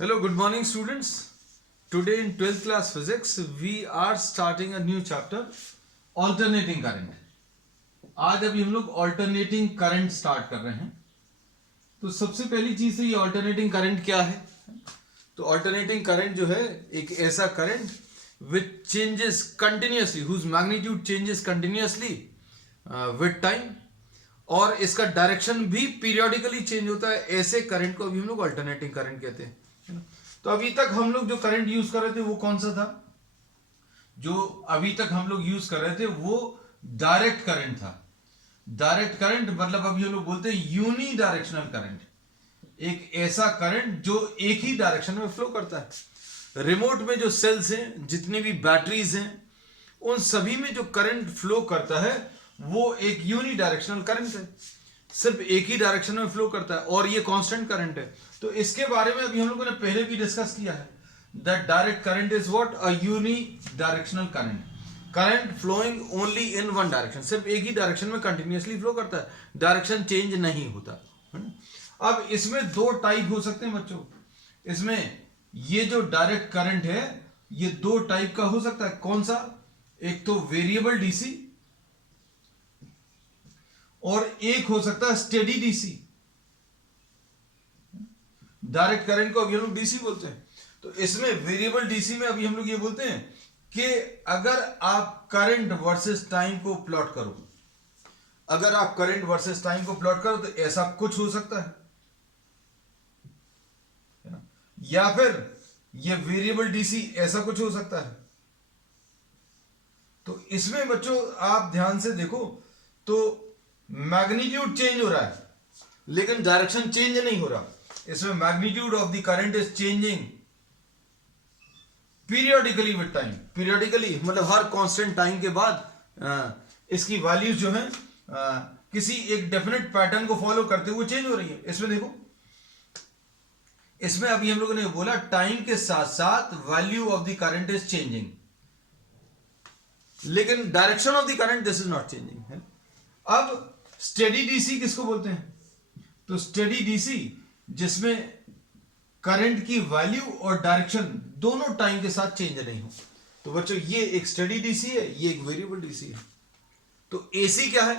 Hello, good morning students. Today in 12th class physics we are starting a new chapter alternating current. आज अभी हम लोग alternating current start कर रहे हैं. तो सबसे पहली चीज तो ये alternating current क्या है? तो alternating current जो है एक ऐसा current which changes continuously, whose magnitude changes continuously with time और इसका डायरेक्शन भी पीरियोडिकली चेंज होता है. ऐसे करंट को अभी हम लोग अल्टरनेटिंग करंट कहते हैं. तो अभी तक हम लोग जो करंट यूज कर रहे थे वो कौन सा था? जो अभी तक हम लोग यूज कर रहे थे वो डायरेक्ट करंट था. डायरेक्ट करंट मतलब अभी हम लोग बोलते हैं यूनी डायरेक्शनल करंट. एक ऐसा करंट जो एक ही डायरेक्शन में फ्लो करता है. रिमोट में जो सेल्स हैं, जितनी भी बैटरीज हैं, उन सभी में जो करंट फ्लो करता है वो एक यूनी डायरेक्शनल करंट है. सिर्फ एक ही डायरेक्शन में फ्लो करता है और ये कांस्टेंट करंट है. तो इसके बारे में अभी हम लोगों ने पहले भी डिस्कस किया है. That direct current is what? A unidirectional current. Current flowing only in one direction. सिर्फ एक ही डायरेक्शन में कंटिन्यूअसली फ्लो करता है, डायरेक्शन चेंज नहीं होता. अब इसमें दो टाइप हो सकते हैं बच्चों. इसमें ये जो डायरेक्ट करंट है ये दो टाइप का हो सकता है. कौन सा? एक तो वेरिएबल डीसी और एक हो सकता है स्टेडी डीसी. डायरेक्ट करंट को अभी हम लोग डीसी बोलते हैं. तो इसमें वेरिएबल डीसी में अभी हम लोग ये बोलते हैं कि अगर आप करंट वर्सेस टाइम को प्लॉट करो, अगर आप करंट वर्सेस टाइम को प्लॉट करो तो ऐसा कुछ हो सकता है. या फिर ये वेरिएबल डीसी ऐसा कुछ हो सकता है. तो इसमें बच्चों आप ध्यान से देखो तो मैग्नीट्यूड चेंज हो रहा है लेकिन डायरेक्शन चेंज नहीं हो रहा. इसमें magnitude of the current is changing periodically with time. Periodically मतलब हर कांस्टेंट टाइम के बाद इसकी वैल्यूज जो है किसी एक डेफिनेट पैटर्न को फॉलो करते हुए चेंज हो रही है. इसमें देखो, इसमें अभी हम लोगों ने बोला टाइम के साथ साथ value of the current is changing, लेकिन direction of the current this is not changing है. अब स्टेडी डीसी किसको बोलते हैं? तो स्टेडी डीसी जिसमें करंट की वैल्यू और डायरेक्शन दोनों टाइम के साथ चेंज नहीं हो. तो बच्चों ये एक स्टेडी डीसी है, ये एक वेरिएबल डीसी है. तो एसी क्या है?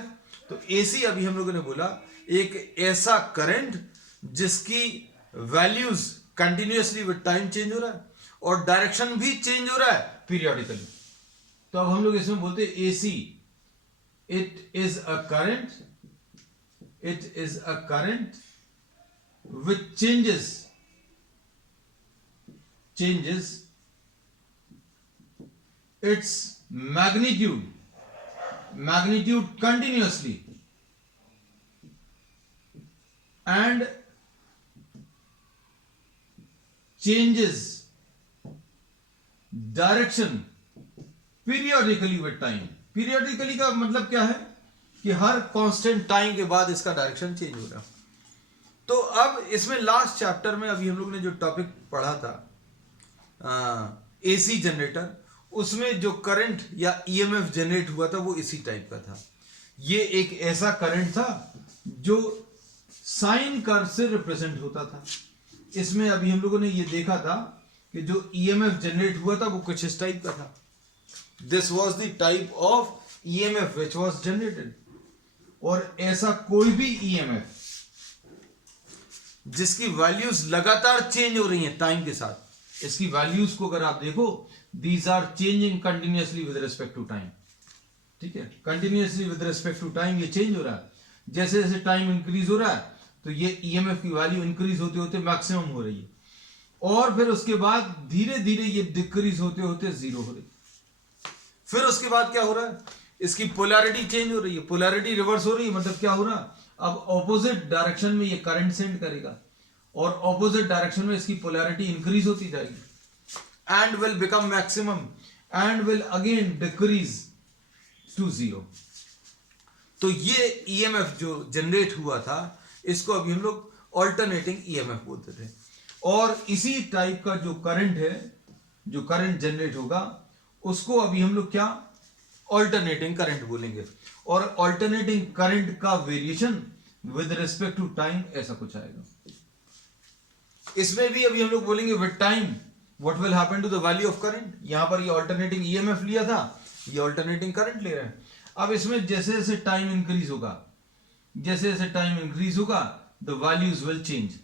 तो एसी अभी हम लोगों ने बोला एक ऐसा करंट जिसकी values continuously with time change हो रहा है और डायरेक्शन भी चेंज हो रहा है पीरियोडिकली. तो अब हम लोग इसमें बोलते हैं AC. It is a current which changes its magnitude continuously and changes direction periodically with time. Periodically का मतलब क्या है कि हर कांस्टेंट टाइम के बाद इसका डायरेक्शन चेंज हो रहा. तो अब इसमें लास्ट चैप्टर में अभी हम लोग ने जो टॉपिक पढ़ा था एसी जनरेटर, उसमें जो करंट या ईएमएफ जनरेट हुआ था वो इसी टाइप का था. ये एक ऐसा करंट था जो साइन कर्व से रिप्रेजेंट होता था. इसमें अभी हम लोगों ने ये देखा था कि जो ईएमएफ जनरेट हुआ था वो कुछ इस टाइप का था. This was the type of EMF which was generated. और ऐसा कोई भी EMF जिसकी वैल्यूज लगातार चेंज हो रही हैं टाइम के साथ, इसकी वैल्यूज को अगर आप देखो these are changing continuously with respect to time. ठीक है, continuously with respect to time ये चेंज हो रहा है. जैसे जैसे टाइम इंक्रीज हो रहा है तो ये EMF की वैल्यू इंक्रीज होते होते मैक्सिमम हो रही है और फिर उसके बाद धीरे धीरे ये डिक्रीज होते होते जीरो हो रही है. फिर उसके बाद क्या हो रहा है? इसकी पोलैरिटी चेंज हो रही है, पोलैरिटी रिवर्स हो रही है. मतलब क्या हो रहा है? अब ऑपोजिट डायरेक्शन में ये करंट सेंड करेगा और ऑपोजिट डायरेक्शन में इसकी पोलैरिटी इंक्रीज होती जाएगी and will become maximum and will again decrease to zero. तो ये ईएमएफ जो जनरेट हुआ था इसको अभी हम लोग ऑल्टरनेटिंग ईएमएफ बोलते थे. और इसी टाइप का जो करंट है, जो करंट जनरेट होगा उसको अभी हम लोग क्या ऑल्टरनेटिंग करंट बोलेंगे. और ऑल्टरनेटिंग करंट का variation with respect to time ऐसा कुछ आएगा. इसमें भी अभी हम लोग बोलेंगे with time what will happen to the value of current. यहां पर ये ऑल्टरनेटिंग ईएमएफ लिया था, ये ऑल्टरनेटिंग करंट ले रहे हैं। अब इसमें जैसे जैसे टाइम इंक्रीज होगा, जैसे जैसे टाइम इंक्रीज होगा, the values will change,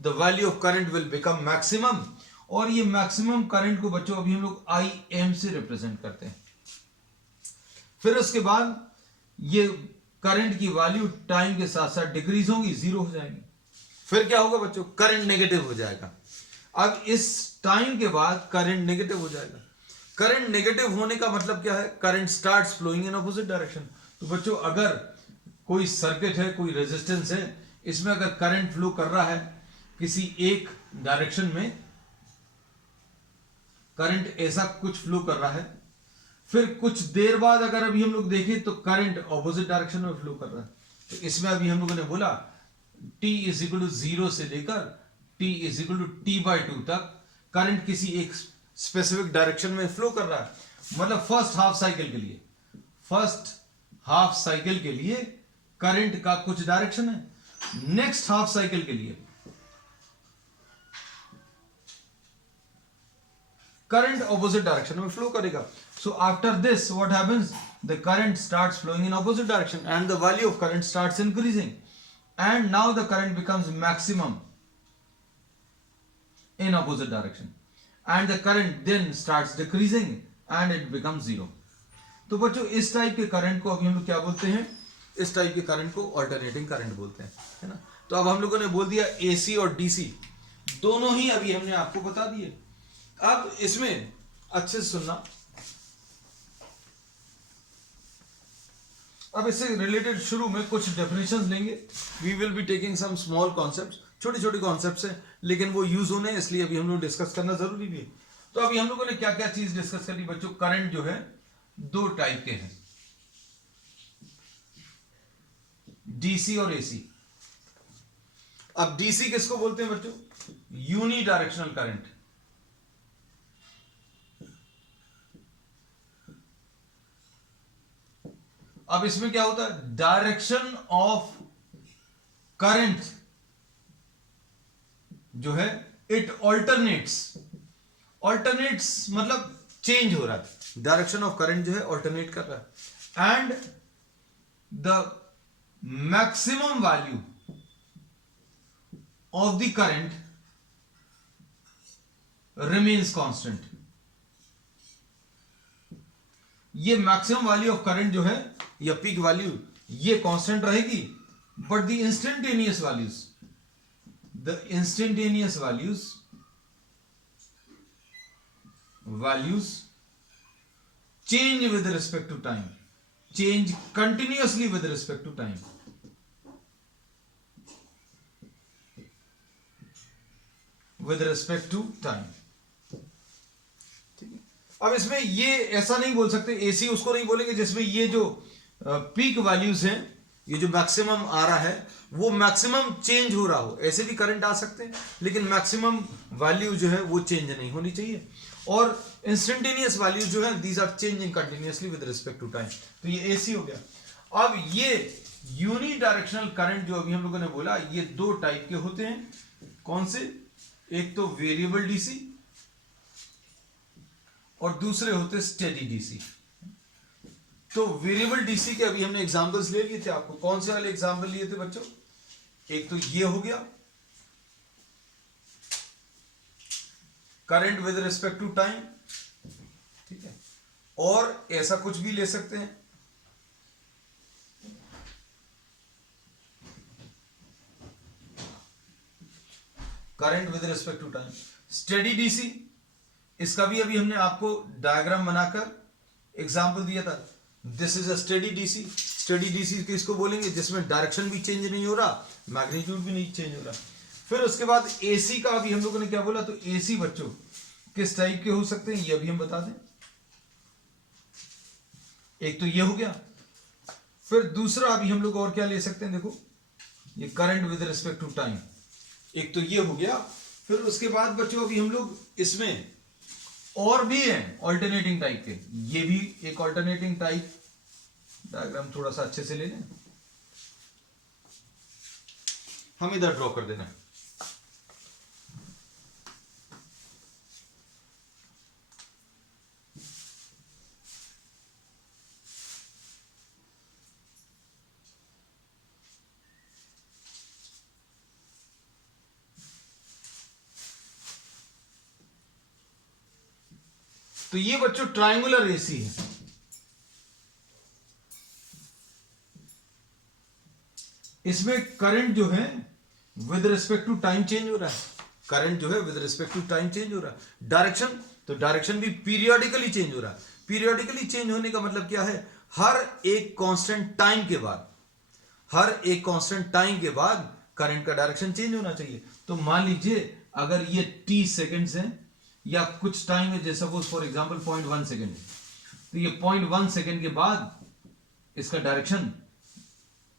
the value of current will become maximum. और ये मैक्सिमम करंट को बच्चों अभी हम लोग आई एम से रिप्रेजेंट करते हैं। फिर उसके बाद ये करंट की वैल्यू टाइम के साथ साथ डिक्रीज होगी, जीरो हो जाएगी। फिर क्या होगा बच्चों, करंट नेगेटिव हो जाएगा। अब इस टाइम के बाद करंट नेगेटिव हो जाएगा। करंट नेगेटिव होने का मतलब क्या है, current starts flowing in opposite direction. तो बच्चों अगर कोई सर्किट है, कोई रेजिस्टेंस है, इसमें अगर करंट फ्लो कर रहा है किसी एक डायरेक्शन में, करंट ऐसा कुछ फ्लो कर रहा है, फिर कुछ देर बाद अगर अभी हम लोग देखें तो करंट ऑपोजिट डायरेक्शन में फ्लो कर रहा है। तो इसमें अभी हम लोगों ने बोला t इज इक्वल टू 0 से लेकर t is equal to t/2 तक करंट किसी एक स्पेसिफिक डायरेक्शन में फ्लो कर रहा है। मतलब फर्स्ट हाफ साइकिल के लिए करंट का कुछ डायरेक्शन है, नेक्स्ट हाफ साइकिल के लिए करंट ऑपोजिट डायरेक्शन में फ्लो करेगा। So after this what happens, the current starts flowing in opposite direction and the value of current starts increasing and now the current becomes maximum in opposite direction and the current then starts decreasing and it becomes zero। तो बच्चों इस type के current को अभी हम लोग क्या बोलते हैं, इस टाइप के करंट को अल्टरनेटिंग करंट बोलते हैं, है ना। तो अब हम लोगों ने बोल दिया एसी और डीसी दोनों ही अभी हमने आपको बता दिए। अब इसमें अच्छे से सुनना, अब इससे रिलेटेड शुरू में कुछ डेफिनेशंस लेंगे। We will be taking some small concepts, छोटी छोटी कॉन्सेप्ट्स हैं, लेकिन वो यूज होने हैं, इसलिए अभी हम लोग डिस्कस करना जरूरी भी है। तो अभी हम लोगों ने क्या क्या चीज डिस्कस करी बच्चों, करंट जो है दो टाइप के हैं, डीसी और एसी। अब डीसी किसको बोलते हैं बच्चों, यूनी डायरेक्शनल करंट। अब इसमें क्या होता है, डायरेक्शन ऑफ करंट जो है इट ऑल्टरनेट्स मतलब चेंज हो रहा है, डायरेक्शन ऑफ करंट जो है ऑल्टरनेट कर रहा है and the maximum value of the current remains constant. ये मैक्सिमम वैल्यू ऑफ करंट जो है या पीक वैल्यू ये कांस्टेंट रहेगी, but the instantaneous values change with respect to time, change continuously with respect to time। with respect to time, ठीक है। अब इसमें ये ऐसा नहीं बोल सकते, एसी उसको नहीं बोलेंगे जिसमें ये जो पीक वैल्यूज हैं, ये जो मैक्सिमम आ रहा है वो मैक्सिमम चेंज हो रहा हो, ऐसे भी करंट आ सकते हैं, लेकिन मैक्सिमम वैल्यू जो है वो चेंज नहीं होनी चाहिए। और इंस्टेंटेनियस वैल्यू जो है these are changing continuously with respect to time. तो ये एसी हो गया। अब ये यूनी डायरेक्शनल करंट जो अभी हम लोगों ने बोला, ये दो टाइप के होते हैं। कौन से, एक तो वेरिएबल डीसी और दूसरे होते स्टेडी डीसी। तो वेरिएबल डीसी के अभी हमने एग्जांपल्स ले लिए थे, आपको कौन से वाले एग्जांपल लिए थे बच्चों, एक तो ये हो गया current with respect to time, ठीक है, और ऐसा कुछ भी ले सकते हैं, current with respect to time. Steady DC, इसका भी अभी हमने आपको डायग्राम बनाकर एग्जांपल दिया था। This is a steady DC. Steady DC किसको बोलेंगे, जिसमें डायरेक्शन भी चेंज नहीं हो रहा, मैग्नीट्यूड भी नहीं चेंज हो रहा। फिर उसके बाद एसी का अभी हम लोगों ने क्या बोला, तो एसी बच्चों किस टाइप के हो सकते हैं ये अभी हम बता दें। एक तो ये हो गया, फिर दूसरा अभी हम लोग और क्या ले सकते हैं, देखो ये current with respect to time, एक तो ये हो गया। फिर उसके बाद बच्चों अभी हम लोग इसमें और भी हैं ऑल्टरनेटिंग टाइप के, ये भी एक ऑल्टरनेटिंग टाइप, डायग्राम थोड़ा सा अच्छे से ले लें, हम इधर ड्रॉ कर देना। तो ये बच्चों ट्रायंगुलर एसी है। इसमें करंट जो है with respect to time change हो रहा है, करंट जो है with respect to time change हो रहा है। डायरेक्शन, तो डायरेक्शन भी पीरियोडिकली चेंज हो रहा है। पीरियोडिकली चेंज होने का मतलब क्या है, हर एक कांस्टेंट टाइम के बाद, हर एक कांस्टेंट टाइम के बाद करंट का डायरेक्शन चेंज होना चाहिए। तो मान लीजिए अगर ये t सेकेंड्स है या कुछ टाइम है, जैसे सपोज फॉर एग्जांपल 0.1 सेकेंड है, तो ये 0.1 सेकेंड के बाद इसका डायरेक्शन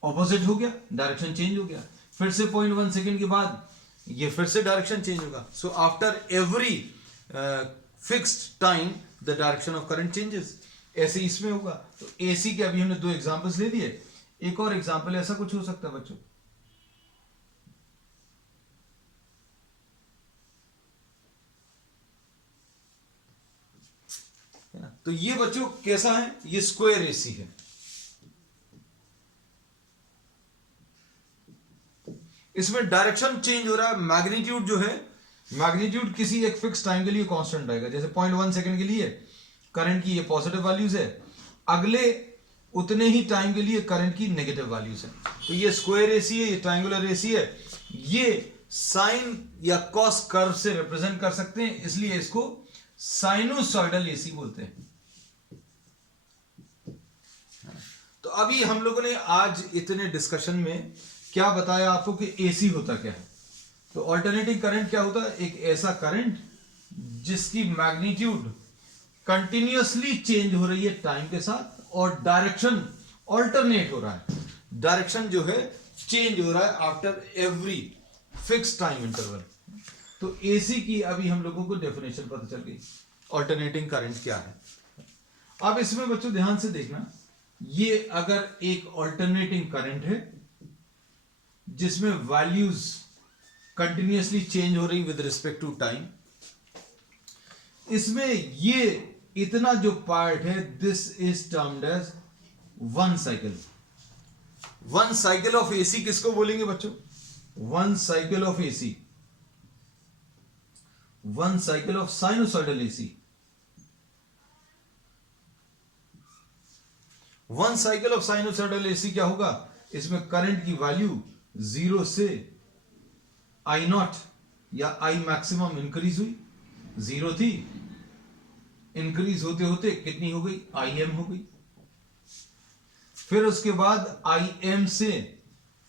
ऑपोजिट हो गया, डायरेक्शन चेंज हो गया। फिर से 0.1 सेकेंड के बाद ये फिर से डायरेक्शन चेंज होगा। So after every fixed time the direction of current changes. ऐसे इसमें होगा। तो एसी के अभी हमने 2 एग्जांपल्स ले दिए। एक और एग्जांपल ऐसा कुछ हो सकता है बच्चों, है ना। तो ये बच्चों कैसा है, ये स्क्वायर एसी है। इसमें डायरेक्शन चेंज हो रहा है, मैग्नीट्यूड जो है, मैग्नीट्यूड किसी एक फिक्स टाइम के लिए कांस्टेंट रहेगा। जैसे 0.1 सेकंड के लिए करंट की ये पॉजिटिव वैल्यूज है, अगले उतने ही टाइम के लिए करंट की नेगेटिव वैल्यूज है। तो ये स्क्वायर एसी है, ये ट्रायंगुलर एसी है। ये साइन या कॉस कर्व से रिप्रेजेंट कर सकते हैं, इसलिए इसको साइनोसॉइडल एसी बोलते हैं। तो अभी हम लोगों ने आज इतने डिस्कशन में क्या बताया आपको कि एसी होता क्या है। तो अल्टरनेटिंग करंट क्या होता है, एक ऐसा करंट जिसकी मैग्नीट्यूड कंटिन्यूअसली चेंज हो रही है टाइम के साथ और डायरेक्शन अल्टरनेट हो रहा है, डायरेक्शन जो है चेंज हो रहा है after every fix time interval. तो एसी की अभी हम लोगों को डेफिनेशन पता चल गई, अल्टरनेटिंग करंट क्या है। अब इसमें बच्चों ध्यान से देखना, ये अगर एक अल्टरनेटिंग करंट है जिसमें वैल्यूज कंटिन्यूअसली चेंज हो रही विद रिस्पेक्ट टू टाइम, इसमें ये इतना जो पार्ट है this is termed as one cycle. One cycle of AC किसको बोलेंगे बच्चों, one cycle of AC, one cycle of sinusoidal AC. One cycle of sinusoidal AC क्या होगा, इसमें करंट की वैल्यू 0 से आई नॉट या आई मैक्सिमम इंक्रीज हुई, 0 थी, इंक्रीज होते होते कितनी हो गई, आई एम हो गई। फिर उसके बाद आई एम से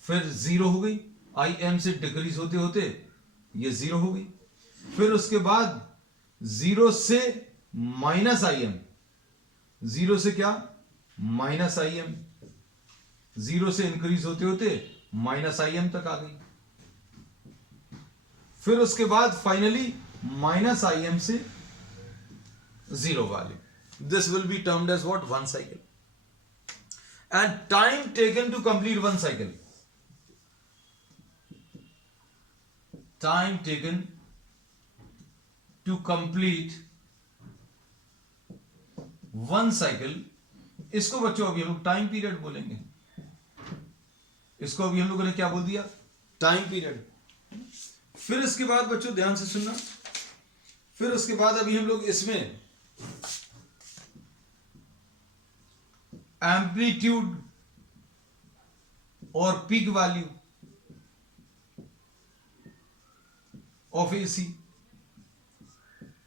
फिर 0 हो गई, आई एम से डिक्रीज होते होते ये 0 हो गई। फिर उसके बाद 0 से माइनस आई एम, 0 से क्या माइनस आई एम, 0 से इंक्रीज होते होते माइनस आई एम तक आ गई। फिर उसके बाद फाइनली माइनस आई एम से 0 value. This will be termed as what, one cycle. And time taken to complete one cycle, time taken to complete one cycle, इसको बच्चों अभी हम लोग टाइम पीरियड बोलेंगे। इसको अभी हम लोगों ने क्या बोल दिया, टाइम पीरियड। फिर इसके बाद बच्चों ध्यान से सुनना, फिर उसके बाद अभी हम लोग इसमें एम्पलीट्यूड और पीक वैल्यू ऑफ एसी,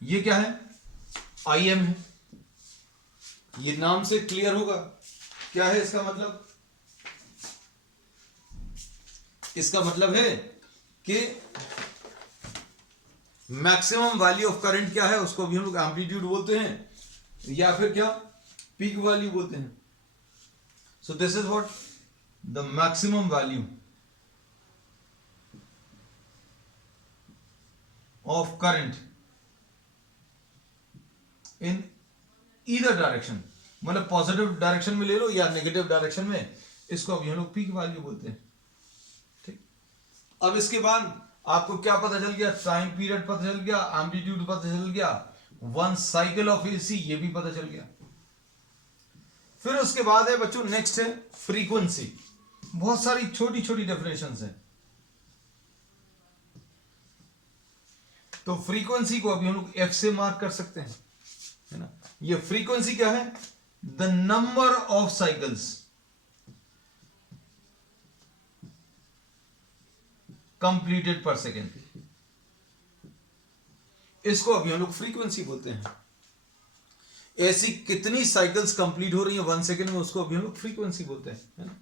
ये क्या है, आई एम है। ये नाम से क्लियर होगा क्या है इसका मतलब, इसका मतलब है कि मैक्सिमम वैल्यू ऑफ करंट क्या है, उसको भी हम लोग एम्पलीट्यूड बोलते हैं या फिर क्या पीक वैल्यू बोलते हैं। So this is what the maximum value of current in either direction, मतलब पॉजिटिव डायरेक्शन में ले लो या नेगेटिव डायरेक्शन में, इसको अभी हम लोग पीक वैल्यू बोलते हैं। ठीक, अब इसके बाद आपको क्या पता चल गया, टाइम पीरियड पता चल गया, एम्पलीट्यूड पता चल गया, वन साइकिल ऑफ एसी ये भी पता चल गया। फिर उसके बाद है बच्चों नेक्स्ट है फ्रीक्वेंसी। बहुत सारी छोटी छोटी डेफिनेशंस हैं। तो फ्रीक्वेंसी को अभी हम लोग एफ से मार्क कर सकते हैं, है ना। ये फ्रीक्वेंसी क्या है? The number of cycles completed per second, इसको अभी हम लोग फ्रीक्वेंसी बोलते हैं। ऐसी कितनी साइकिल्स कंप्लीट हो रही है 1 सेकेंड में, उसको अभी हम लोग फ्रीक्वेंसी बोलते हैं, है ना।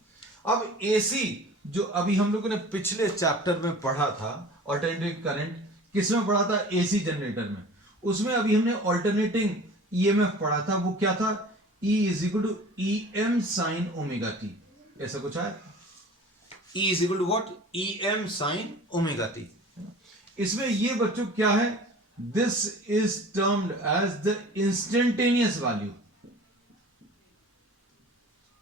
अब एसी जो अभी हम लोगों ने पिछले चैप्टर में पढ़ा था, अल्टरनेटिंग करंट किस में पढ़ा था? एसी जनरेटर में। उसमें अभी हमने अल्टरनेटिंग ईएमएफ पढ़ा था, वो क्या था? E is equal to E M sine omega T, ऐसा कुछ आया। E is equal to what? E M sine omega T. इसमें ये बच्चों क्या है? This is termed as the instantaneous value.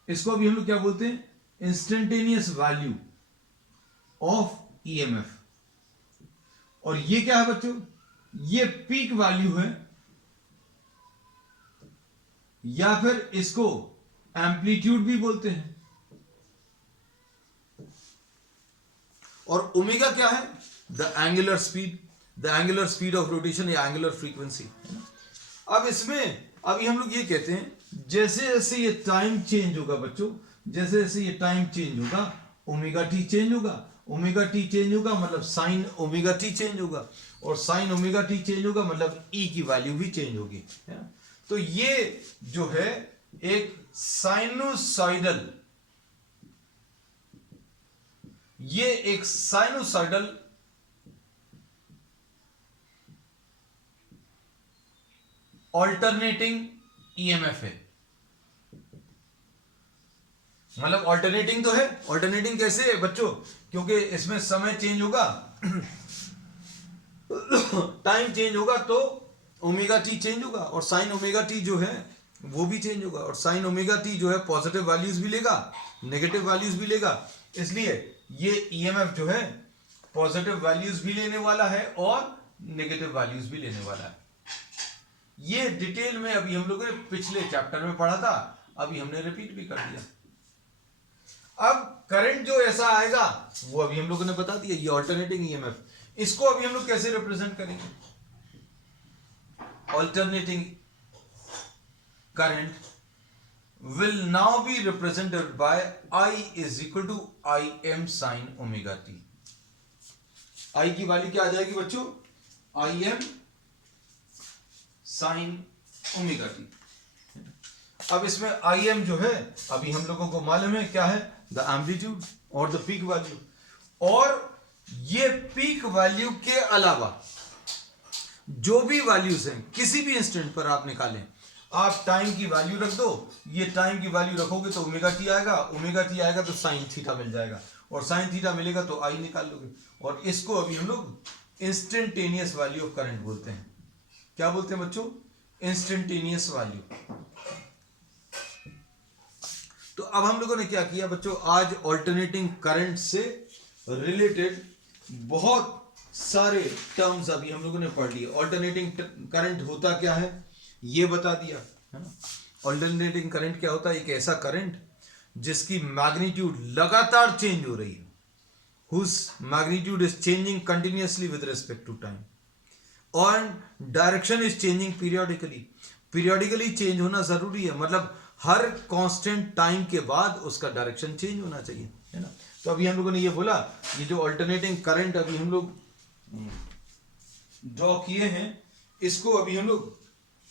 इसको अभी हम लोग क्या बोलते हैं? Instantaneous value of EMF. और ये क्या है बच्चों? ये पीक वैल्यू है, या फिर इसको एम्पलीट्यूड भी बोलते हैं। और ओमेगा क्या है? The angular speed, the angular speed of rotation या एंगुलर फ्रीक्वेंसी। अब इसमें अभी हम लोग ये कहते हैं, जैसे जैसे ये टाइम चेंज होगा बच्चों, जैसे जैसे ये टाइम चेंज होगा, ओमेगा टी चेंज होगा। ओमेगा टी चेंज होगा मतलब साइन ओमेगा टी चेंज होगा, और साइन ओमेगा टी चेंज होगा मतलब ई की वैल्यू भी चेंज होगी, है ना। तो ये जो है एक साइनोसॉइडल, ये एक साइनोसॉइडल ऑल्टरनेटिंग ईएमएफ है। मतलब ऑल्टरनेटिंग तो है। ऑल्टरनेटिंग कैसे है बच्चों? क्योंकि इसमें समय चेंज होगा, टाइम चेंज होगा, तो ओमेगा टी चेंज होगा, और साइन ओमेगा टी जो है वो भी चेंज होगा। और साइन ओमेगा टी जो है पॉजिटिव वैल्यूज भी लेगा, नेगेटिव वैल्यूज भी लेगा। इसलिए ये ईएमएफ जो है पॉजिटिव वैल्यूज भी लेने वाला है और नेगेटिव वैल्यूज भी लेने वाला है। ये डिटेल में अभी हम लोगों ने पिछले चैप्टर में पढ़ा था, अभी हमने रिपीट भी कर दिया। अब करंट जो ऐसा आएगा वो अभी हम लोगों ने बता दिया, ये ऑल्टरनेटिंग ईएमएफ। इसको अभी हम लोग कैसे रिप्रेजेंट करेंगे? Alternating current will now be represented by I is equal to Im sin omega t। I की वैल्यू क्या आ जाएगी बच्चों? Im sin omega t। अब इसमें Im जो है अभी हम लोगों को मालूम है क्या है? द एम्पलीट्यूड और द पीक वैल्यू। और ये पीक वैल्यू के अलावा जो भी वैल्यूज हैं किसी भी इंस्टेंट पर आप निकालें, आप टाइम की वैल्यू रख दो, ये टाइम की वैल्यू रखोगे तो ओमेगा टी आएगा, ओमेगा टी आएगा तो साइन थीटा मिल जाएगा, और साइन थीटा मिलेगा तो आई निकाल लोगे। और इसको अभी हम लोग इंस्टेंटेनियस वैल्यू ऑफ करंट बोलते हैं। क्या बोलते हैं बच्चों? Instantaneous value. तो अब हम लोगों ने क्या किया बच्चों? आज ऑल्टरनेटिंग करंट से रिलेटेड बहुत सारे टर्म्स अभी हम लोगों ने पढ़ लिए। ऑल्टरनेटिंग करंट होता क्या है ये बता दिया, है ना। ऑल्टरनेटिंग करंट क्या होता है? एक ऐसा करंट जिसकी मैग्नीट्यूड लगातार चेंज हो रही है, whose magnitude is changing continuously with respect to time, and direction is changing periodically। periodically change होना जरूरी है, मतलब हर कांस्टेंट टाइम के बाद उसका डायरेक्शन चेंज होना चाहिए, है ना। तो अभी हम लोगों ने ये बोला, ये जो ऑल्टरनेटिंग करंट अभी हम लोग ड्रॉ किए हैं, इसको अभी हम लोग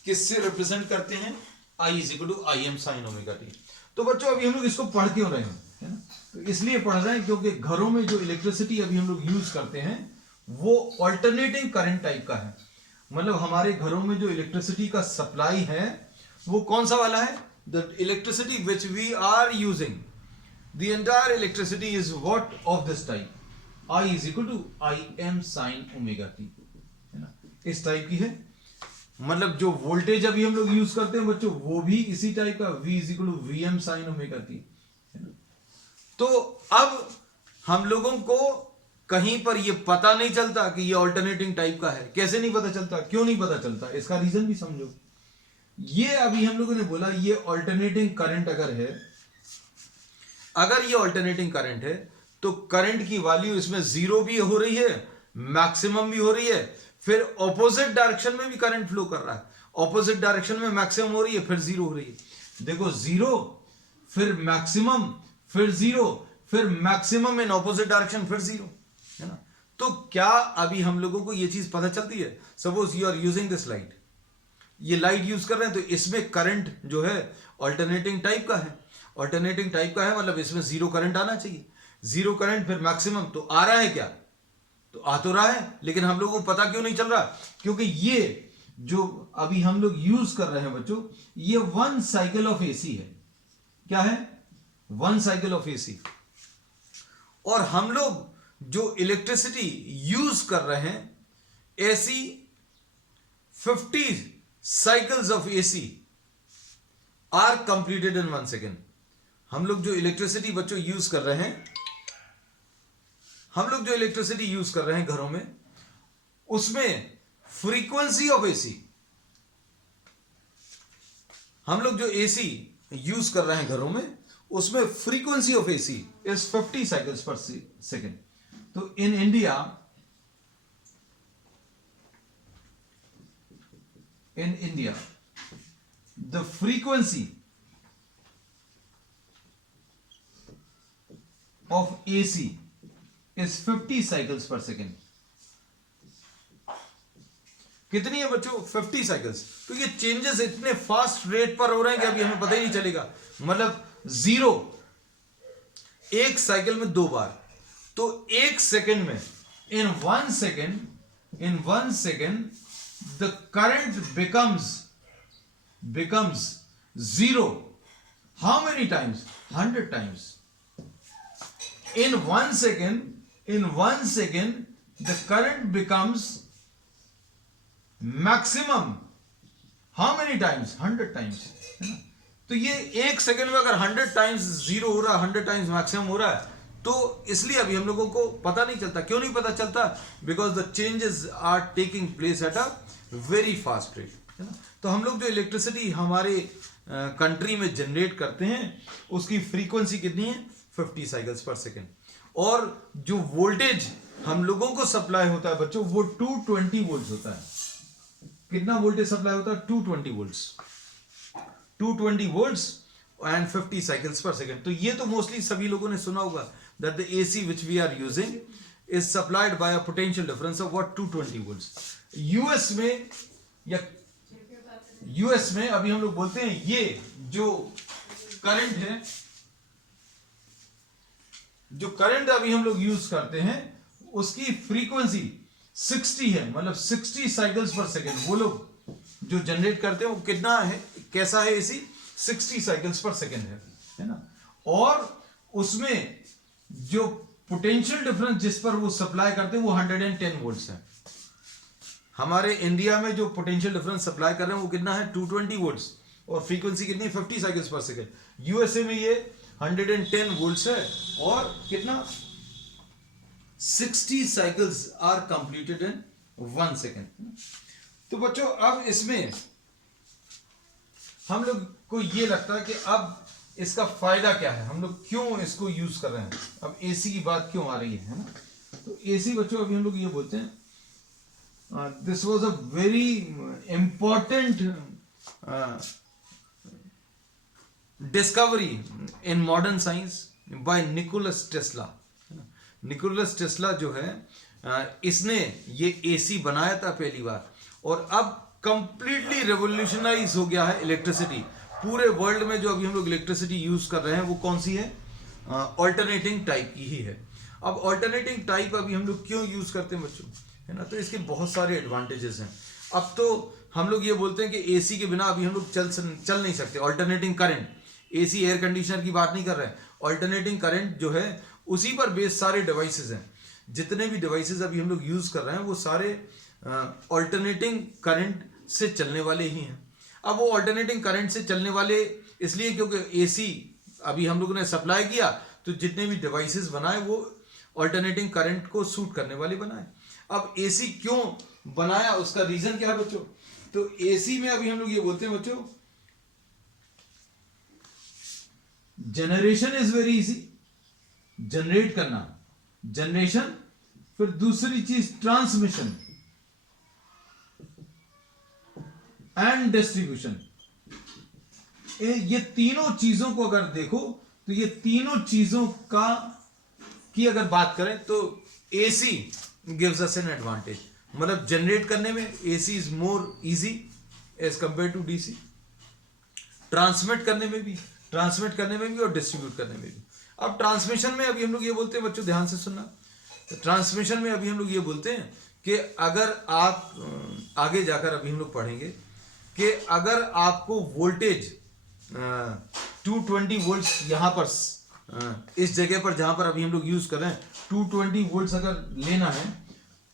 किससे रिप्रेजेंट करते हैं? I is equal to I M sine omega T. तो बच्चों अभी हम लोग इसको पढ़ क्यों रहे हैं, है ना? तो इसलिए पढ़ रहे हैं क्योंकि घरों में जो इलेक्ट्रिसिटी अभी हम लोग यूज करते हैं वो ऑल्टरनेटिंग करंट टाइप का है। मतलब हमारे घरों में जो इलेक्ट्रिसिटी का सप्लाई है वो कौन सा वाला है? The electricity which we are using, the entire electricity is what of this type, I is equal to I M sine omega T, है ना, इस टाइप की है। मतलब जो वोल्टेज अभी हम लोग यूज करते हैं बच्चों वो भी इसी टाइप का, V is equal to V M sine omega T, है ना। तो अब हम लोगों को कहीं पर ये पता नहीं चलता कि ये ऑल्टरनेटिंग टाइप का है। कैसे नहीं पता चलता? क्यों नहीं पता चलता? इसका रीजन भी समझो। ये अभी हम लोगों ने बोला ये ऑल्टरनेटिंग करंट अगर है, अगर ये ऑल्टरनेटिंग करंट है तो करंट की वैल्यू इसमें जीरो भी हो रही है, मैक्सिमम भी हो रही है, फिर ऑपोजिट डायरेक्शन में भी करंट फ्लो कर रहा है, ऑपोजिट डायरेक्शन में मैक्सिमम हो रही है फिर जीरो हो रही है। देखो जीरो फिर मैक्सिमम फिर जीरो फिर मैक्सिमम इन ऑपोजिट डायरेक्शन फिर जीरो, है ना। तो क्या अभी हम लोगों को ये चीज पता चलती है? Suppose you are using this light, ये लाइट यूज कर रहे हैं तो इसमें करंट जो है ऑल्टरनेटिंग टाइप का है। ऑल्टरनेटिंग टाइप का है मतलब इसमें जीरो करंट आना चाहिए। जीरो करंट फिर मैक्सिमम, तो आ रहा है क्या? तो आ तो रहा है, लेकिन हम लोगों को पता क्यों नहीं चल रहा? क्योंकि ये जो अभी हम लोग यूज कर रहे हैं बच्चों, ये वन साइकिल ऑफ एसी है। क्या है? One cycle of AC. और हम लोग जो इलेक्ट्रिसिटी यूज कर रहे हैं ऐसी 50 cycles of AC are completed in 1 second. हम लोग जो इलेक्ट्रिसिटी बच्चों यूज कर रहे हैं, हम लोग जो इलेक्ट्रिसिटी यूज कर रहे हैं घरों में, उसमें फ्रीक्वेंसी ऑफ एसी, हम लोग जो एसी यूज कर रहे हैं घरों में, उसमें frequency of AC is 50 cycles per second. तो in India, the frequency of AC is 50 cycles per second। कितनी है बच्चों? 50 साइकिल्स। तो ये चेंजेस इतने फास्ट रेट पर हो रहे हैं कि अभी हमें पता ही नहीं चलेगा। मतलब जीरो एक साइकिल में 2 बार, तो 1 सेकेंड में, इन 1 second the current becomes zero. How many times? 100 times. In 1 second, the current becomes maximum. How many times? 100 times. तो ये 1 सेकेंड में अगर 100 टाइम्स जीरो हो रहा है, 100 टाइम्स मैक्सिमम हो रहा है, तो इसलिए अभी हम लोगों को पता नहीं चलता। क्यों नहीं पता चलता? Because the changes are taking place at a very fast rate, है ना। तो हम लोग जो इलेक्ट्रिसिटी हमारे कंट्री में जनरेट करते हैं, उसकी फ्रीक्वेंसी कितनी है? 50 साइकिल्स पर सेकेंड। और जो वोल्टेज हम लोगों को सप्लाई होता है बच्चों, वो 220 वोल्ट होता है। कितना वोल्टेज सप्लाई होता है? 220 volts. 220 volts and 50 cycles per second. तो ये तो मोस्टली सभी लोगों ने सुना होगा that the AC which we are using is supplied by a potential difference of what? 220 volts. US में अभी हम लोग बोलते हैं ये जो करंट है, जो करंट अभी हम लोग यूज करते हैं, उसकी फ्रीक्वेंसी 60 है। मतलब 60 साइकिल्स पर सेकेंड वो लोग जो जनरेट करते हैं, वो कितना है, कैसा है एसी? 60 साइकिल्स पर सेकेंड है ना। और उसमें जो पोटेंशियल डिफरेंस जिस पर वो सप्लाई करते हैं, वो 110 वोल्ट्स है। हमारे इंडिया में जो पोटेंशियल डिफरेंस सप्लाई कर रहे हैं वो कितना है? 220 वोल्ट्स। और फ्रीक्वेंसी कितनी? 50 साइकिल्स पर सेकेंड। यूएसए में ये 110 वोल्ट्स है और कितना? 60 cycles are completed in 1 second. तो बच्चों अब इसमें हम लोग को ये लगता है कि अब इसका फायदा क्या है, हम लोग क्यों इसको यूज कर रहे हैं, अब एसी की बात क्यों आ रही है ना। तो एसी बच्चों अभी हम लोग ये बोलते हैं, this was a very important discovery in modern science by Nicholas Tesla। Nicholas Tesla जो है, इसने ये एसी बनाया था पहली बार, और अब कंप्लीटली रेवोल्यूशनाइज हो गया है इलेक्ट्रिसिटी। पूरे वर्ल्ड में जो अभी हम लोग इलेक्ट्रिसिटी यूज कर रहे हैं वो कौन सी है? ऑल्टरनेटिंग टाइप की ही है। अब ऑल्टरनेटिंग टाइप अभी हम लोग क्यों यूज करते हैं बच्चों, है ना। तो इसके बहुत सारे एडवांटेजेस हैं। अब तो हम लोग ये बोलते हैं कि एसी के बिना अभी हम लोग चल नहीं सकते। Alternating current, AC air conditioner की बात नहीं कर रहे हैं, ऑल्टरनेटिंग करंट जो है उसी पर बेस सारे डिवाइसेस हैं। जितने भी डिवाइसेस अभी हम लोग यूज कर रहे हैं वो सारे ऑल्टरनेटिंग करंट से चलने वाले ही हैं। अब वो ऑल्टरनेटिंग करंट से चलने वाले इसलिए क्योंकि एसी अभी हम लोगों ने सप्लाई किया, तो जितने भी डिवाइसेस बनाए वो ऑल्टरनेटिंग करंट को सूट करने वाले बनाए। अब एसी क्यों बनाया, उसका रीजन क्या है बच्चों? तो एसी में अभी हम लोग ये बोलते हैं बच्चों, generation is very easy, generate करना, जनरेशन, फिर दूसरी चीज ट्रांसमिशन एंड डिस्ट्रीब्यूशन। ये तीनों चीजों को अगर देखो तो ये तीनों चीजों की अगर बात करें तो AC gives us an advantage. मतलब जनरेट करने में AC is more easy as compare to DC. Transmit करने में भी और डिस्ट्रीब्यूट करने में भी। अब ट्रांसमिशन में अभी हम लोग ये बोलते हैं, बच्चों ध्यान से सुनना, ट्रांसमिशन में अभी हम लोग ये बोलते हैं कि अगर आप आगे जाकर अभी हम लोग पढ़ेंगे कि अगर आपको वोल्टेज 220 वोल्ट्स यहां पर इस जगह पर जहां पर अभी हम लोग यूज कर रहे हैं 220 वोल्ट्स अगर लेना है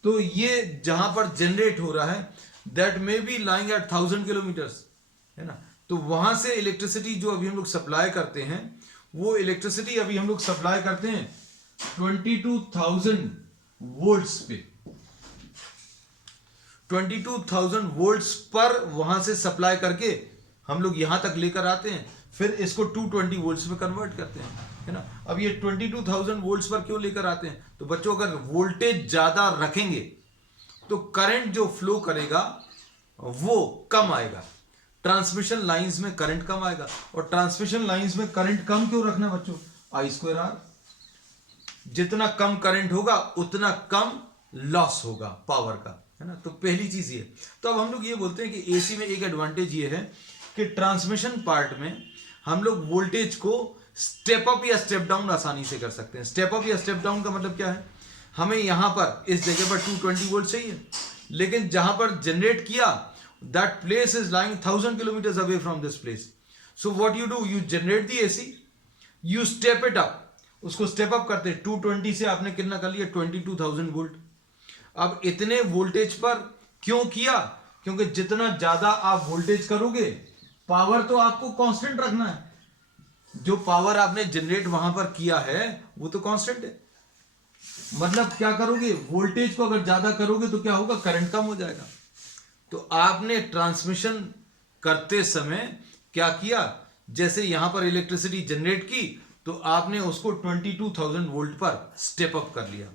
तो ये जहां पर जनरेट हो रहा है that may be lying at 1000 kilometres, है ना। तो वहां से इलेक्ट्रिसिटी जो अभी हम लोग सप्लाई करते हैं वो इलेक्ट्रिसिटी अभी हम लोग सप्लाई करते हैं 22,000 वोल्ट्स पे। 22,000 वोल्ट्स पर वहां से सप्लाई करके हम लोग यहां तक लेकर आते हैं, फिर इसको 220 वोल्ट्स में कन्वर्ट करते हैं, है ना। अब ये 22,000 वोल्ट्स पर क्यों लेकर आते हैं? तो बच्चों अगर वोल्टेज ज्यादा रखेंगे तो करंट जो फ्लो करेगा वो कम आएगा। ट्रांसमिशन लाइंस में करंट कम आएगा, और ट्रांसमिशन लाइंस में करंट कम क्यों रखना बच्चों? I²R। जितना कम करंट होगा उतना कम लॉस होगा पावर का, है ना। तो पहली चीज ये। तो अब हम लोग ये बोलते हैं कि एसी में एक एडवांटेज ये है कि ट्रांसमिशन पार्ट में हम लोग वोल्टेज को स्टेप अप या स्टेप डाउन आसानी से कर सकते हैं। स्टेप अप या स्टेप डाउन का मतलब क्या है? हमें यहां पर इस जगह पर 220 वोल्ट चाहिए, लेकिन जहां पर जनरेट किया that place is lying 1000 kilometers away from this place. So what you do, you generate the AC, you step it up, उसको स्टेप अप करते हैं। 220 से आपने कितना कर लिया? 22,000 वोल्ट। अब इतने वोल्टेज पर क्यों किया? क्योंकि जितना ज्यादा आप वोल्टेज करोगे पावर तो आपको कांस्टेंट रखना है। जो पावर आपने जनरेट वहां पर किया है वो तो कांस्टेंट है। मतलब क्या करोगे? वोल्टेज को अगर ज्यादा करोगे तो क्या होगा? करंट कम हो जाएगा। तो आपने ट्रांसमिशन करते समय क्या किया? जैसे यहां पर इलेक्ट्रिसिटी जनरेट की तो आपने उसको 22,000 वोल्ट पर स्टेप अप कर लिया,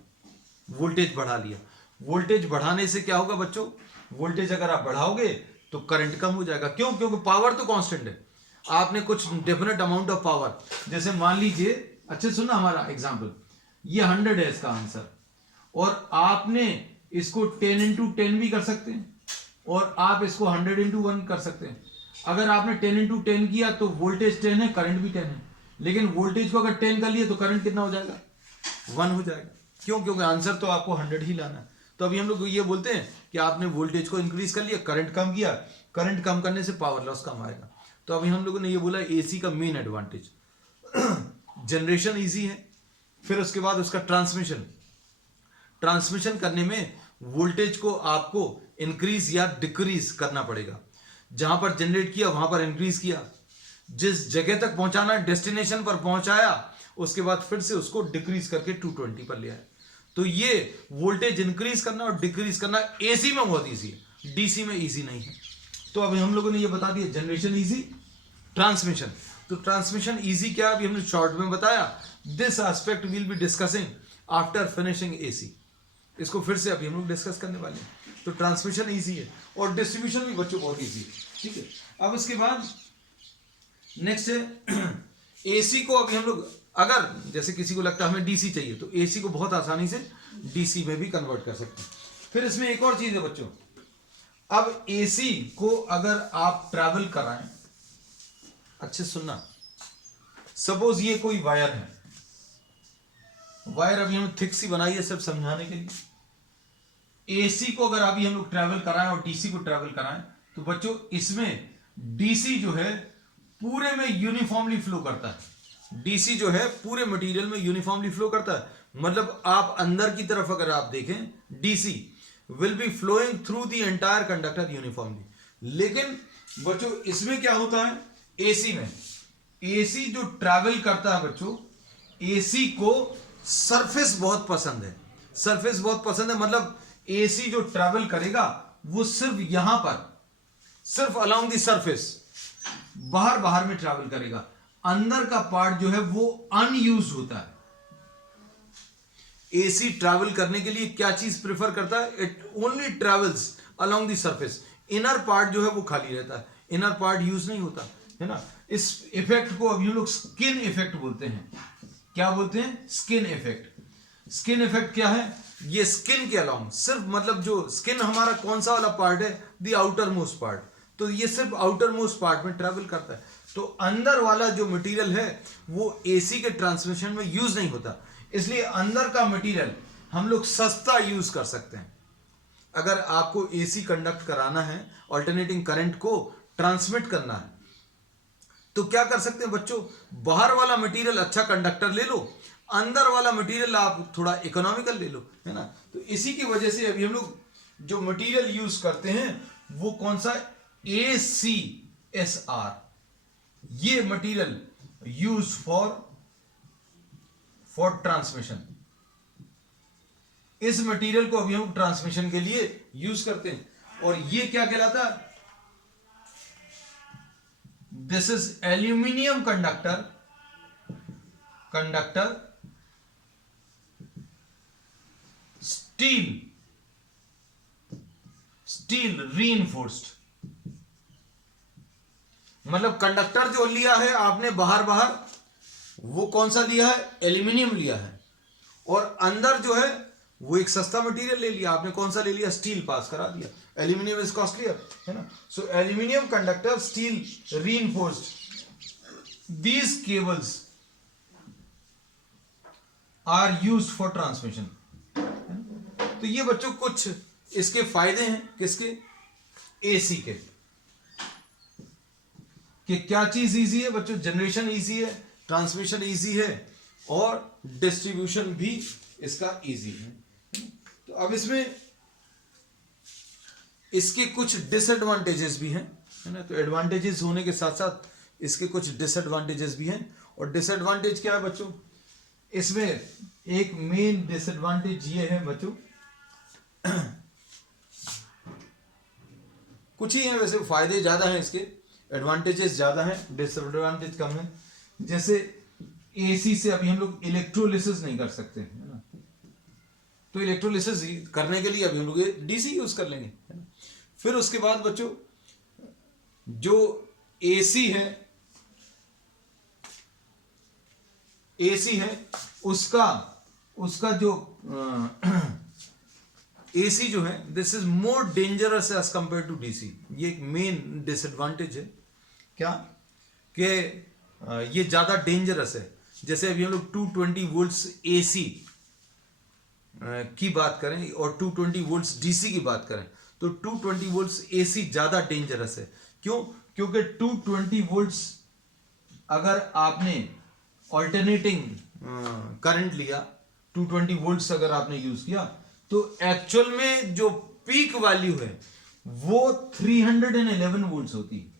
वोल्टेज बढ़ा लिया। वोल्टेज बढ़ाने से क्या होगा बच्चों? वोल्टेज अगर आप बढ़ाओगे तो करंट कम हो जाएगा। क्यों? क्योंकि पावर तो कांस्टेंट है। आपने कुछ डेफिनेट अमाउंट ऑफ पावर, जैसे मान लीजिए, अच्छे सुनना हमारा एग्जांपल, ये 100 है इसका आंसर, और आपने इसको 10 into 10 भी कर सकते हैं, और आप इसको 100 into 1 कर सकते हैं। अगर आपने 10 into 10 किया तो वोल्टेज 10 है, करंट भी 10 है, लेकिन वोल्टेज को अगर 10 कर लिए तो करंट कितना हो जाएगा? 1 हो जाएगा। क्यों? क्योंकि आंसर तो आपको 100 ही लाना है। तो अभी हम लोग ये बोलते हैं कि आपने वोल्टेज को इंक्रीज कर लिया, करंट कम किया, करंट कम करने से पावर लॉस कम आएगा। तो अभी हम लोगों ने ये बोला एसी का मेन एडवांटेज जनरेशन इजी है, फिर उसके बाद उसका ट्रांसमिशन करने में वोल्टेज को आपको इंक्रीज या डिक्रीज करना पड़ेगा। जहां पर जनरेट किया वहां पर इंक्रीज किया, जिस जगह तक पहुंचाना डेस्टिनेशन पर पहुंचाया, उसके बाद फिर से उसको डिक्रीज करके 220 पर ले आया। तो ये वोल्टेज इंक्रीज करना और डिक्रीज करना एसी में बहुत इजी है, डीसी में इजी नहीं है। तो अभी हम लोगों ने ये बता दिया, जनरेशन इजी, ट्रांसमिशन। तो ट्रांसमिशन इजी क्या? अभी हमने शॉर्ट में बताया। This aspect will be discussing after finishing AC. इसको फिर से अभी हम लोग डिस्कस करने वाले हैं। तो ट्रांसमिशन इजी है और डिस्ट्रीब्यूशन भी बच्चों बहुत इजी है, ठीक है। अब इसके बाद नेक्स्ट है एसी को। अभी हम लोग अगर जैसे किसी को लगता है हमें डीसी चाहिए तो एसी को बहुत आसानी से डीसी में भी कन्वर्ट कर सकते हैं। फिर इसमें एक और चीज है बच्चों, अब एसी को अगर आप ट्रैवल कराएं, अच्छे सुनना, सपोज ये कोई वायर है, वायर अभी हम थिक सी बनाई है सिर्फ समझाने के लिए। एसी को अगर अभी हम लोग ट्रैवल कराएं और डीसी को ट्रैवल कराएं तो बच्चों इसमें डीसी जो है पूरे में यूनिफॉर्मली फ्लो करता है। डीसी जो है पूरे मटेरियल में यूनिफॉर्मली फ्लो करता है। मतलब आप अंदर की तरफ अगर आप देखें, DC will be flowing through the entire conductor uniformly. लेकिन बच्चों इसमें क्या होता है? एसी में, एसी जो ट्रैवल करता है बच्चों, एसी को सरफेस बहुत पसंद है। सरफेस बहुत पसंद है मतलब एसी जो ट्रैवल करेगा वो सिर्फ यहां पर, सिर्फ अलोंग द सरफेस, बाहर बाहर में ट्रैवल करेगा। अंदर का पार्ट जो है वो अनयूज होता है। एसी ट्रैवल करने के लिए क्या चीज प्रेफर करता है? It only travels along the surface. Inner part जो है वो खाली रहता है, इनर पार्ट यूज नहीं होता है ना। इस इफेक्ट को अभी हम लोग स्किन इफेक्ट बोलते हैं। क्या बोलते हैं? Skin effect. स्किन इफेक्ट क्या है? ये स्किन के अलाउंग सिर्फ, मतलब जो स्किन हमारा कौन सा वाला पार्ट है? The outer most part. तो ये सिर्फ आउटर मोस्ट पार्ट में ट्रेवल करता है। तो अंदर वाला जो मटेरियल है वो एसी के ट्रांसमिशन में यूज नहीं होता, इसलिए अंदर का मटेरियल हम लोग सस्ता यूज कर सकते हैं। अगर आपको एसी कंडक्ट कराना है, अल्टरनेटिंग करंट को ट्रांसमिट करना है, तो क्या कर सकते हैं बच्चों? बाहर वाला मटेरियल अच्छा कंडक्टर ले लो, अंदर वाला मटेरियल आप थोड़ा इकोनॉमिकल ले लो, है ना। तो इसी की वजह से अभी हम लोग जो मटेरियल यूज करते हैं वो कौन सा? ACSR। ये मटेरियल यूज फॉर ट्रांसमिशन। इस मटेरियल को अभी हम ट्रांसमिशन के लिए यूज करते हैं। और ये क्या कहलाता है? This is aluminium conductor steel reinforced. मतलब कंडक्टर जो लिया है आपने बाहर वो कौन सा लिया है? एल्यूमिनियम लिया है। और अंदर जो है वो एक सस्ता मटेरियल ले लिया आपने। कौन सा ले लिया? स्टील पास करा दिया। एल्यूमिनियम इज कॉस्टलियर, है ना। So aluminium conductor steel reinforced, these cables are used for transmission. तो ये बच्चों कुछ इसके फायदे हैं। किसके? एसी के। कि क्या चीज इजी है बच्चों? जनरेशन इजी है, ट्रांसमिशन इजी है और डिस्ट्रीब्यूशन भी इसका इजी है। तो अब इसमें इसके कुछ डिसएडवांटेजेस भी हैं, है ना। तो एडवांटेजेस होने के साथ साथ इसके कुछ डिसएडवांटेजेस भी हैं। और डिसएडवांटेज क्या है बच्चों? इसमें एक मेन डिसएडवांटेज ये है बच्चों, कुछ ही हैं वैसे, फायदे ज्यादा हैं इसके, एडवांटेजेस ज्यादा हैं, डिसएडवांटेज कम है। जैसे एसी से अभी हम लोग इलेक्ट्रोलिसिस नहीं कर सकते, है ना। तो इलेक्ट्रोलिसिस करने के लिए अभी हम लोग डीसी यूज कर लेंगे, है ना। फिर उसके बाद बच्चों जो एसी है उसका जो एसी जो है this is more dangerous as compare to DC. ये एक मेन डिसएडवांटेज है। क्या? कि ये ज्यादा डेंजरस है। जैसे अभी हम लोग 220 वोल्ट्स एसी की बात करें और 220 वोल्ट्स डीसी की बात करें, तो 220 वोल्ट्स एसी ज्यादा डेंजरस है। क्यों? क्योंकि 220 वोल्ट्स अगर आपने अल्टरनेटिंग करंट लिया, 220 वोल्ट्स अगर आपने यूज किया, तो एक्चुअल में जो पीक वैल्यू है वो 311 वोल्ट्स होती है।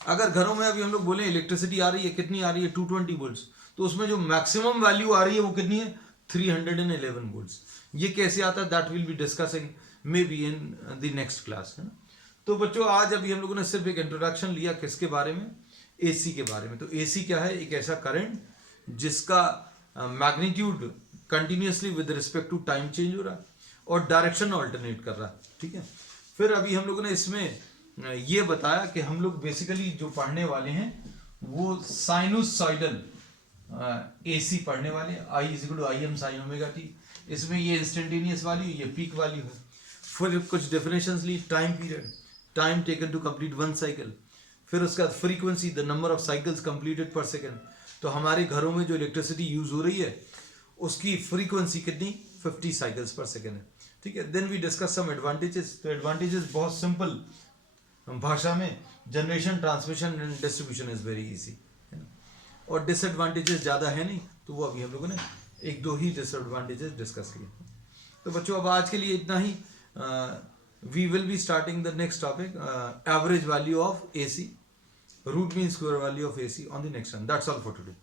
अगर घरों में अभी हम लोग बोले इलेक्ट्रिसिटी आ रही है, कितनी आ रही है? 220 वोल्ट्स, तो उसमें जो मैक्सिमम वैल्यू आ रही है वो कितनी है? 311 वोल्ट्स। ये कैसे आता है? That will be discussing may be in the next class, है ना। तो बच्चों आज अभी हम लोगों ने सिर्फ एक इंट्रोडक्शन लिया किसके बारे में? एसी के बारे में। तो एसी क्या है? एक ऐसा करंट जिसका magnitude continuously with respect to time change हो रहा है और डायरेक्शन ऑल्टरनेट कर रहा है, ठीक है। फिर अभी हम लोगों ने इसमें ये बताया कि हम लोग बेसिकली जो पढ़ने वाले हैं वो साइनोसॉइडल एसी पढ़ने वाले, I is equal to I M sine omega T. इसमें ये इंस्टेंटेनियस वैल्यू, ये पीक वैल्यू है। फिर कुछ डेफिनेशंस ली, time period, time taken to complete one cycle. फिर उसके बाद frequency, the number of cycles completed per second. तो हमारे घरों में जो इलेक्ट्रिसिटी यूज हो रही है उसकी फ्रीक्वेंसी कितनी? 50 साइकिल्स पर सेकेंड है, ठीक है। Then we discuss some advantages. तो एडवांटेजेस बहुत सिंपल भाषा में, generation, transmission and distribution is very easy, है ना। और डिसएडवांटेजेस ज़्यादा है नहीं, तो वो अभी हम लोगों ने एक दो ही डिसएडवांटेजेस डिस्कस किए। तो बच्चों अब आज के लिए इतना ही। We will be starting the next topic, average value of AC, root mean square value of AC on the next one. That's all for today.